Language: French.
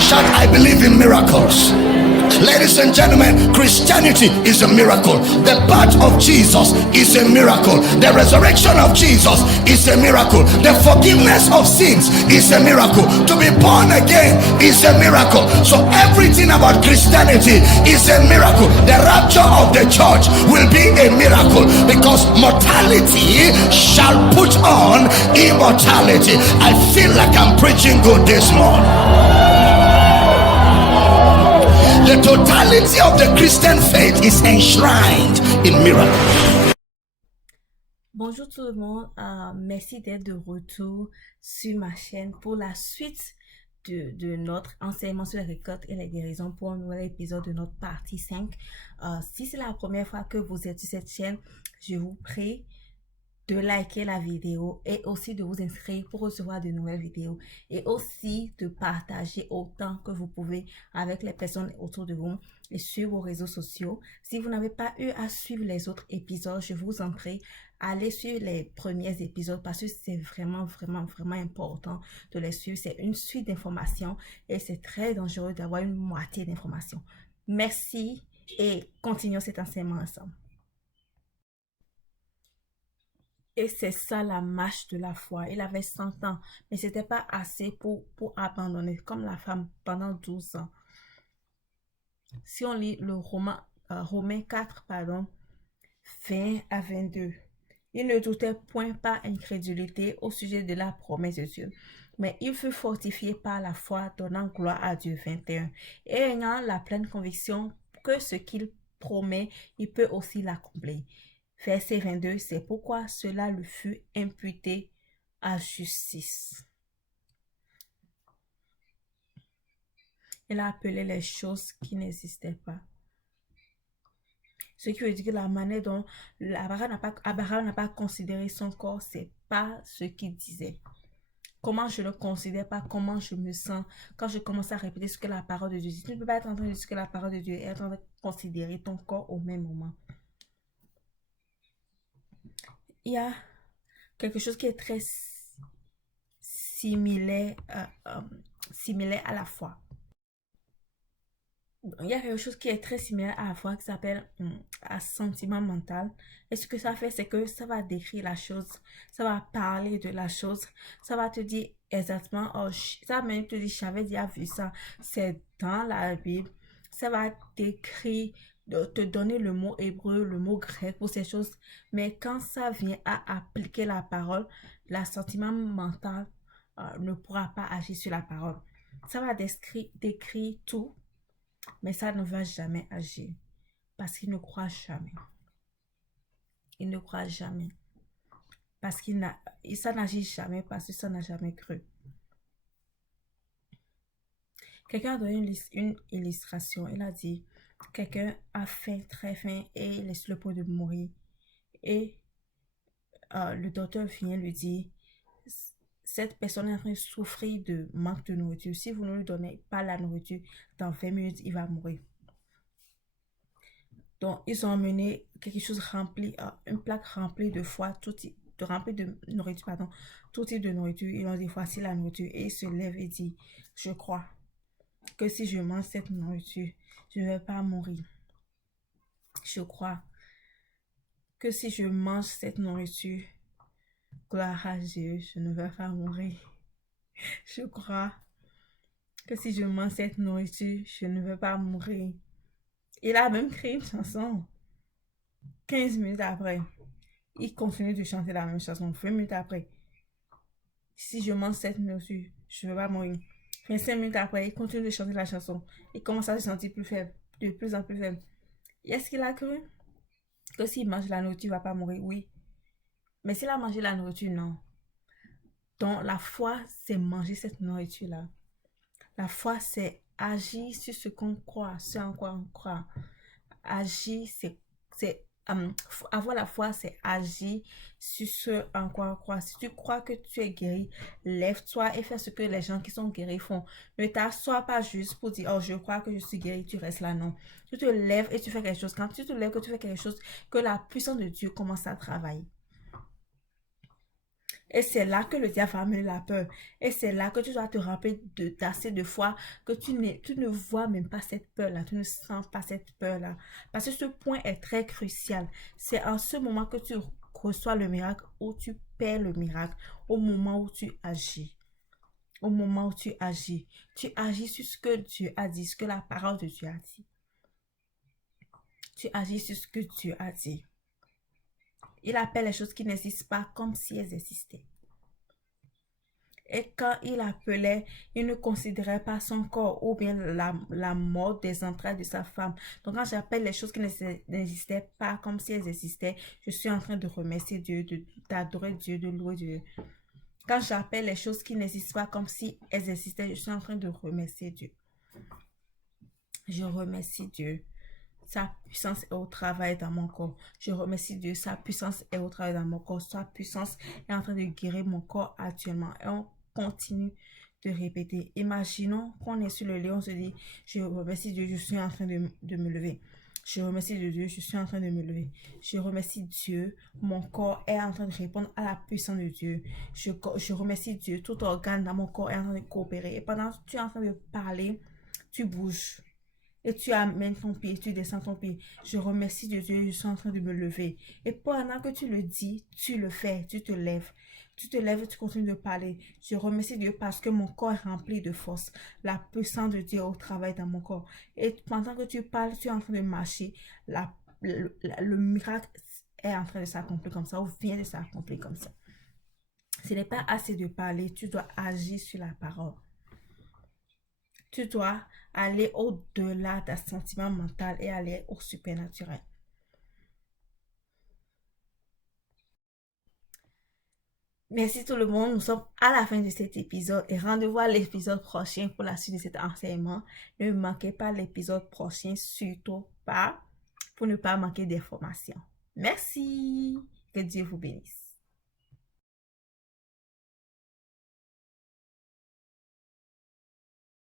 Somebody shout, I believe in miracles. Ladies and gentlemen, Christianity is a miracle. The birth of Jesus is a miracle. The resurrection of Jesus is a miracle. The forgiveness of sins is a miracle. To be born again is a miracle. So everything about Christianity is a miracle. The rapture of the church will be a miracle, because mortality shall put on immortality. I feel like I'm preaching good this morning. The totality of the Christian faith is enshrined in miracles. Bonjour tout le monde, merci d'être de retour sur ma chaîne pour la suite de notre enseignement sur les récoltes et les guérisons pour un nouvel épisode de notre partie 5. Si c'est la première fois que vous êtes sur cette chaîne, je vous prie de liker la vidéo et aussi de vous inscrire pour recevoir de nouvelles vidéos et aussi de partager autant que vous pouvez avec les personnes autour de vous et sur vos réseaux sociaux. Si vous n'avez pas eu à suivre les autres épisodes, je vous en prie, allez suivre les premiers épisodes parce que c'est vraiment important de les suivre. C'est une suite d'informations et c'est très dangereux d'avoir une moitié d'informations. Merci et continuons cet enseignement ensemble. Et c'est ça la marche de la foi. Il avait 100 ans, mais ce n'était pas assez pour abandonner, comme la femme pendant 12 ans. Si on lit le Romains 4, 20 à 22, il ne doutait point par incrédulité au sujet de la promesse de Dieu, mais il fut fortifié par la foi, donnant gloire à Dieu. 21, et ayant la pleine conviction que ce qu'il promet, il peut aussi l'accomplir. Verset 22, c'est pourquoi cela lui fut imputé à justice. Il a appelé les choses qui n'existaient pas. Ce qui veut dire que la manière dont Abraham n'a pas considéré son corps, c'est pas ce qu'il disait. Comment je ne considère pas, comment je me sens quand je commence à répéter ce que la parole de Dieu dit. Tu ne peux pas être en train de dire ce que la parole de Dieu est, en train de considérer ton corps au même moment. Il y a quelque chose qui est très similaire à la foi. Il y a quelque chose qui est très similaire à la foi qui s'appelle assentiment mental. Et ce que ça fait, c'est que ça va décrire la chose, ça va parler de la chose, ça va te dire exactement, oh, ça va même te dire, j'avais déjà vu ça, c'est dans la Bible. Ça va décrire, te donner le mot hébreu, le mot grec pour ces choses. Mais quand ça vient à appliquer la parole, l'assentiment mental ne pourra pas agir sur la parole. Ça va décrire tout, mais ça ne va jamais agir parce qu'il ne croit jamais. Il ne croit jamais parce ça n'agit jamais parce que ça n'a jamais cru. Quelqu'un a donné une illustration. Il a dit, quelqu'un a faim, très faim, et il est sur le point de mourir. Et le docteur vient lui dire, cette personne est en train de souffrir de manque de nourriture. Si vous ne lui donnez pas la nourriture, dans 20 minutes, il va mourir. Donc, ils ont amené quelque chose rempli, une plaque remplie de foie, remplie de nourriture, tout type de nourriture. Ils ont dit, voici la nourriture. Et il se lève et dit, je crois que si je mange cette nourriture, je ne vais pas mourir. Je crois que si je mange cette nourriture, gloire à Dieu, je ne vais pas mourir. Je crois que si je mange cette nourriture, je ne vais pas mourir. Il a même créé une chanson. 15 minutes après, il continue de chanter la même chanson. 20 minutes après, si je mange cette nourriture, je ne vais pas mourir. 25 minutes après, il continue de chanter la chanson. Il commence à se sentir plus faible, de plus en plus faible. Et est-ce qu'il a cru que s'il mange la nourriture, il ne va pas mourir? Oui. Mais s'il a mangé la nourriture, non. Donc, la foi, c'est manger cette nourriture-là. La foi, c'est agir sur ce qu'on croit, ce en quoi on croit. Agir, avoir la foi, c'est agir sur ce en quoi on croit. Si tu crois que tu es guéri, lève-toi et fais ce que les gens qui sont guéris font. Ne t'assois pas juste pour dire, oh, je crois que je suis guéri, tu restes là, non. Tu te lèves et tu fais quelque chose. Quand tu te lèves, que tu fais quelque chose, que la puissance de Dieu commence à travailler. Et c'est là que le diable va amener la peur. Et c'est là que tu dois te rappeler d'assez de fois que tu ne vois même pas cette peur-là. Tu ne sens pas cette peur-là. Parce que ce point est très crucial. C'est en ce moment que tu reçois le miracle ou tu perds le miracle. Au moment où tu agis. Au moment où tu agis. Tu agis sur ce que Dieu a dit, ce que la parole de Dieu a dit. Tu agis sur ce que Dieu a dit. Il appelle les choses qui n'existent pas comme si elles existaient. Et quand il appelait, il ne considérait pas son corps ou bien la mort des entrailles de sa femme. Donc quand j'appelle les choses qui n'existaient pas comme si elles existaient, je suis en train de remercier Dieu, d'adorer Dieu, de louer Dieu. Quand j'appelle les choses qui n'existent pas comme si elles existaient, je suis en train de remercier Dieu. Je remercie Dieu. Sa puissance est au travail dans mon corps. Je remercie Dieu. Sa puissance est au travail dans mon corps. Sa puissance est en train de guérir mon corps actuellement. Et on continue de répéter. Imaginons qu'on est sur le lit. On se dit, je remercie Dieu. Je suis en train de me lever. Je remercie Dieu. Je suis en train de me lever. Je remercie Dieu. Mon corps est en train de répondre à la puissance de Dieu. Je remercie Dieu. Tout organe dans mon corps est en train de coopérer. Et pendant que tu es en train de parler, tu bouges. Et tu amènes ton pied, tu descends ton pied. Je remercie Dieu, je suis en train de me lever. Et pendant que tu le dis, tu le fais, tu te lèves. Tu te lèves et tu continues de parler. Je remercie Dieu parce que mon corps est rempli de force. La puissance de Dieu au travail dans mon corps. Et pendant que tu parles, tu es en train de marcher. Le miracle est en train de s'accomplir comme ça ou vient de s'accomplir comme ça. Ce n'est pas assez de parler, tu dois agir sur la parole. Tu dois aller au-delà d'un sentiment mental et aller au supernaturel. Merci tout le monde. Nous sommes à la fin de cet épisode et rendez-vous à l'épisode prochain pour la suite de cet enseignement. Ne manquez pas l'épisode prochain, surtout pas, pour ne pas manquer d'informations. Merci. Que Dieu vous bénisse.